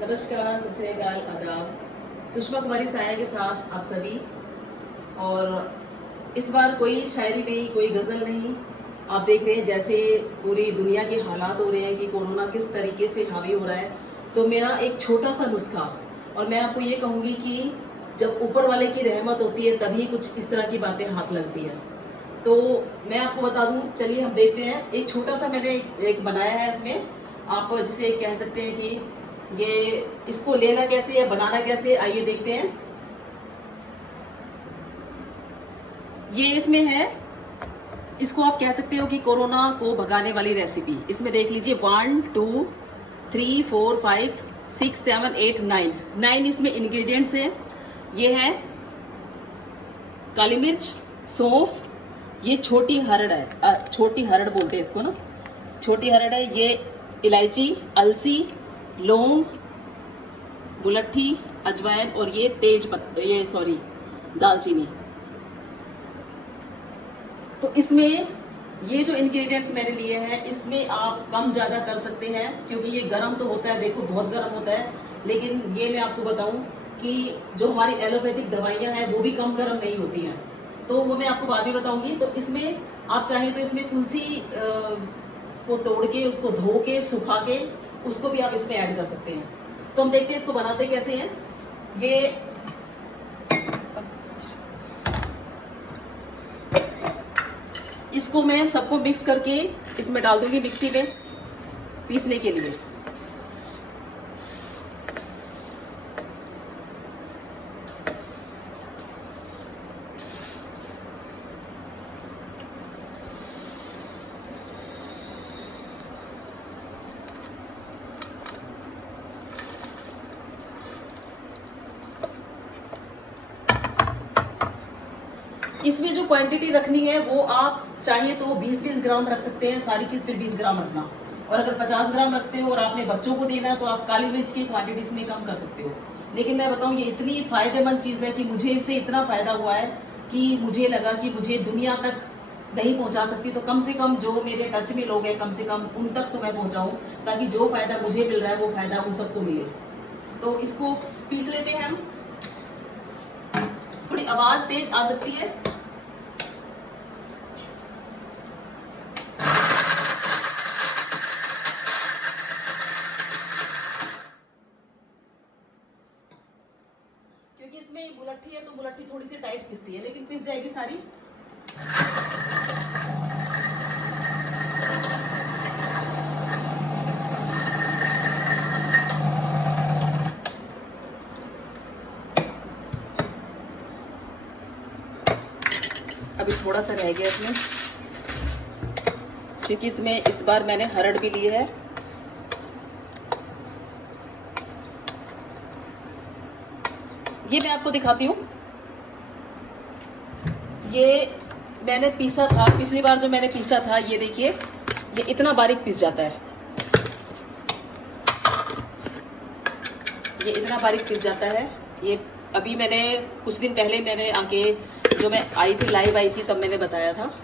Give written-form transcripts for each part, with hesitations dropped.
नमस्कार, सत श्री अकाल, आदाब। सुषमा कुमारी साया के साथ आप सभी। और इस बार कोई शायरी नहीं, कोई गज़ल नहीं। आप देख रहे हैं जैसे पूरी दुनिया के हालात हो रहे हैं कि कोरोना किस तरीके से हावी हो रहा है। तो मेरा एक छोटा सा नुस्खा, और मैं आपको ये कहूँगी कि जब ऊपर वाले की रहमत होती है तभी कुछ इस तरह की बातें हाथ लगती हैं। तो मैं आपको बता दूं, चलिए हम देखते हैं। एक छोटा सा मैंने एक बनाया है। इसमें आप जिसे कह सकते हैं कि ये इसको लेना कैसे या बनाना कैसे, आइए देखते हैं। ये इसमें है, इसको आप कह सकते हो कि कोरोना को भगाने वाली रेसिपी। इसमें देख लीजिए 1 2 3 4 5 6 7 8 9 इसमें इंग्रेडिएंट्स हैं। ये है काली मिर्च, सौंफ, ये छोटी हरड़ है, छोटी हरड़ बोलते हैं इसको ना, छोटी हरड़ है। ये इलायची, अलसी, लौंग, मुलट्ठी, अजवाइन, और ये दालचीनी। तो इसमें ये जो इंग्रेडिएंट्स मैंने लिए हैं, इसमें आप कम ज़्यादा कर सकते हैं, क्योंकि ये गर्म तो होता है, देखो बहुत गर्म होता है। लेकिन ये मैं आपको बताऊं कि जो हमारी एलोपैथिक दवाइयां हैं वो भी कम गर्म नहीं होती हैं, तो वो मैं आपको बाद में बताऊंगी। तो इसमें आप चाहें तो इसमें तुलसी को तोड़ के, उसको धो के, सुखा के, उसको भी आप इसमें ऐड कर सकते हैं। तो हम देखते हैं इसको बनाते कैसे हैं। ये इसको मैं सबको मिक्स करके इसमें डाल दूंगी मिक्सी में पीसने के लिए। इसमें जो क्वांटिटी रखनी है वो आप चाहिए तो 20-20 ग्राम रख सकते हैं, सारी चीज फिर 20 ग्राम रखना। और अगर 50 ग्राम रखते हो और आपने बच्चों को देना है तो आप काली मिर्च की क्वांटिटी इसमें कम कर सकते हो। लेकिन मैं बताऊं, ये इतनी फायदेमंद चीज है कि मुझे इससे इतना फायदा हुआ है कि मुझे लगा कि मुझे दुनिया तक नहीं पहुंचा सकती तो कम से कम जो मेरे टच में लोग हैं, कम से कम उन तक तो मैं पहुंचाऊं, ताकि जो फायदा मुझे मिल रहा है वो फायदा उन सबको मिले। तो इसको पीस लेते हैं हम। थोड़ी आवाज तेज आ सकती है। क्योंकि इसमें मुलट्ठी है तो मुलट्ठी थोड़ी सी टाइट पिसती है, लेकिन पिस जाएगी सारी। अभी थोड़ा सा रह गया इसमें, क्योंकि इसमें इस बार मैंने हरड़ भी ली है। ये मैं आपको दिखाती हूँ। ये मैंने पीसा था पिछली बार, जो मैंने पीसा था, ये देखिए, ये इतना बारीक पिस जाता है, ये इतना बारीक पिस जाता है। ये अभी मैंने कुछ दिन पहले मैंने आके, जो मैं आई थी, लाइव आई थी, तब मैंने बताया था।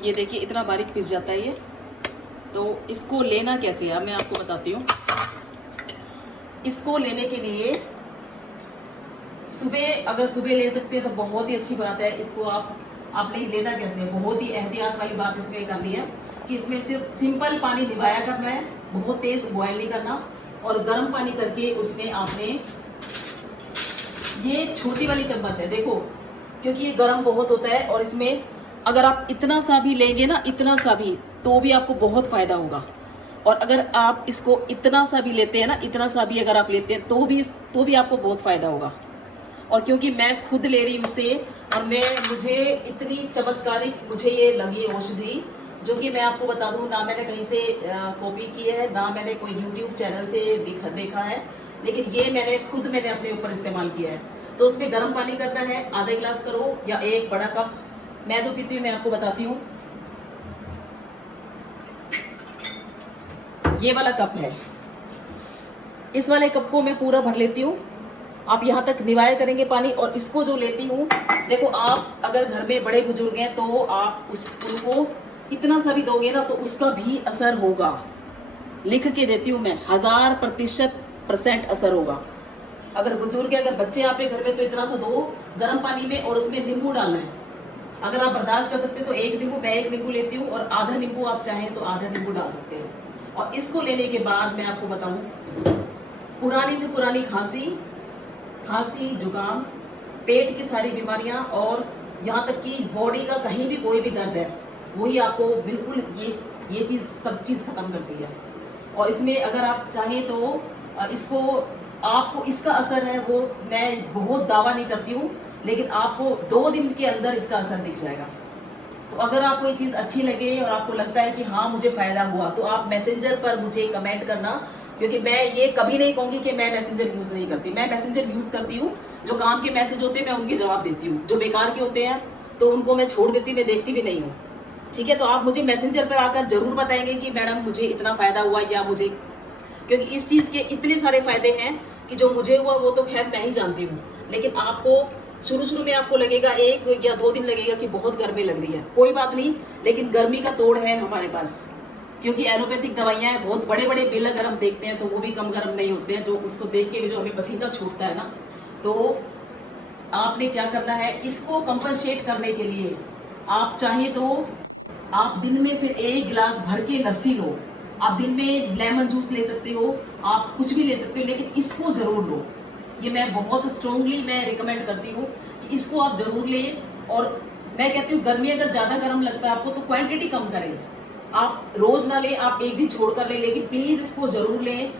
ये देखिए इतना बारीक पिस जाता है ये। तो इसको लेना कैसे है मैं आपको बताती हूँ। इसको लेने के लिए अगर सुबह ले सकते हैं तो बहुत ही अच्छी बात है। इसको आपने लेना कैसे है, बहुत ही एहतियात वाली बात इसमें करनी है कि इसमें सिर्फ सिंपल पानी निभाया करना है, बहुत तेज बॉयल नहीं करना। और गर्म पानी करके उसमें आपने, ये छोटी वाली चम्मच है देखो, क्योंकि ये गर्म बहुत होता है। और इसमें अगर आप इतना सा भी लेंगे ना, इतना सा भी, तो भी आपको बहुत फायदा होगा। और अगर आप इसको इतना सा भी लेते हैं ना, इतना सा भी अगर आप लेते हैं तो भी आपको बहुत फ़ायदा होगा। और क्योंकि मैं खुद ले रही हूँ इससे, और मुझे इतनी चमत्कारिक मुझे ये लगी औषधि, जो कि मैं आपको बता दूँ, ना मैंने कहीं से कॉपी की है, ना मैंने कोई यूट्यूब चैनल से देखा है, लेकिन ये मैंने अपने ऊपर इस्तेमाल किया है। तो उसमें गर्म पानी करना है, आधा गिलास करो या एक बड़ा कप। मैं जो पीती हूँ मैं आपको बताती हूँ, ये वाला कप है, इस वाले कप को मैं पूरा भर लेती हूँ। आप यहाँ तक निवाया करेंगे पानी, और इसको जो लेती हूँ, देखो आप अगर घर में बड़े बुजुर्ग हैं तो आप उनको इतना सा भी दोगे ना तो उसका भी असर होगा। लिख के देती हूँ मैं, 1000% असर होगा। अगर बुजुर्ग है, अगर बच्चे आप घर में, तो इतना सा दो गर्म पानी में, और उसमें नींबू डालना है। अगर आप बर्दाश्त कर सकते हो तो एक नींबू, मैं एक नींबू लेती हूँ, और आधा नींबू आप चाहें तो आधा नींबू डाल सकते हो। और इसको लेने के बाद मैं आपको बताऊं, पुरानी से पुरानी खांसी, जुकाम, पेट की सारी बीमारियां, और यहाँ तक कि बॉडी का कहीं भी कोई भी दर्द है, वही आपको बिल्कुल ये चीज सब चीज खत्म करती है। और इसमें अगर आप चाहें तो आपको इसका असर है वो, मैं बहुत दावा नहीं करती हूँ, लेकिन आपको 2 दिन के अंदर इसका असर दिख जाएगा। तो अगर आपको ये चीज़ अच्छी लगे और आपको लगता है कि हाँ मुझे फ़ायदा हुआ, तो आप मैसेंजर पर मुझे कमेंट करना, क्योंकि मैं ये कभी नहीं कहूँगी कि मैं मैसेंजर यूज़ नहीं करती। मैं मैसेंजर यूज़ करती हूँ, जो काम के मैसेज होते हैं मैं उनके जवाब देती हूँ, जो बेकार के होते हैं तो उनको मैं छोड़ देती, मैं देखती भी नहीं हूँ। ठीक है, तो आप मुझे मैसेंजर पर आकर ज़रूर बताएंगे कि मैडम मुझे इतना फ़ायदा हुआ, या मुझे, क्योंकि इस चीज़ के इतने सारे फ़ायदे हैं कि जो मुझे हुआ वो तो खैर मैं ही जानती हूँ, लेकिन आपको शुरू में आपको लगेगा 1 या 2 दिन लगेगा कि बहुत गर्मी लग रही है, कोई बात नहीं, लेकिन गर्मी का तोड़ है हमारे पास, क्योंकि एलोपैथिक दवाइयाँ हैं, बहुत बड़े बड़े बिल अगर हम देखते हैं तो वो भी कम गर्म नहीं होते हैं, जो उसको देख के भी जो हमें पसीना छूटता है ना। तो आपने क्या करना है, इसको कंपनसेट करने के लिए आप चाहें तो आप दिन में फिर 1 गिलास भर के लस्सी लो, आप दिन में लेमन जूस ले सकते हो, आप कुछ भी ले सकते हो, लेकिन इसको जरूर लो। ये मैं बहुत स्ट्रांगली मैं रिकमेंड करती हूँ कि इसको आप जरूर लें। और मैं कहती हूँ गर्मी अगर ज़्यादा गर्म लगता है आपको तो क्वांटिटी कम करें, आप रोज ना लें, आप एक दिन छोड़कर लें, लेकिन प्लीज़ इसको जरूर लें।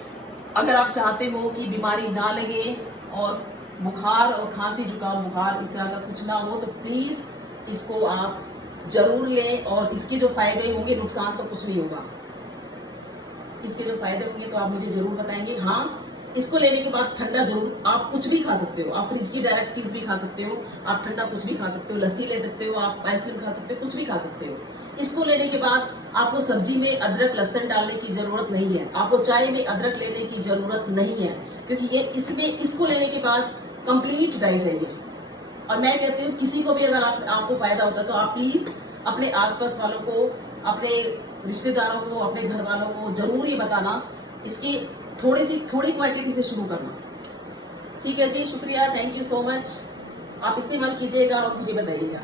अगर आप चाहते हो कि बीमारी ना लगे और बुखार और खांसी जुकाम बुखार इस तरह का कुछ ना हो, तो प्लीज़ इसको आप जरूर लें। और इसके जो फायदे होंगे, नुकसान तो कुछ नहीं होगा, इसके जो फायदे होंगे तो आप मुझे जरूर बताएंगे। हाँ, इसको लेने के बाद ठंडा जरूर, आप कुछ भी खा सकते हो, आप फ्रिज की डायरेक्ट चीज भी खा सकते हो, आप ठंडा कुछ भी खा सकते हो, लस्सी ले सकते हो, आप आइसक्रीम खा सकते हो, कुछ भी खा सकते हो। इसको लेने के बाद आपको सब्जी में अदरक लहसुन डालने की जरूरत नहीं है, आपको चाय में अदरक लेने की जरूरत नहीं है, क्योंकि ये इसको लेने के बाद कंप्लीट डाइट है ये। और मैं कहती हूँ किसी को भी अगर आपको फायदा होता है तो आप प्लीज अपने आसपास वालों को, अपने रिश्तेदारों को, अपने घर वालों को जरूर ये बताना, इसकी थोड़ी क्वांटिटी से शुरू करना। ठीक है जी, शुक्रिया, थैंक यू सो मच। आप इस्तेमाल कीजिएगा और मुझे बताइएगा।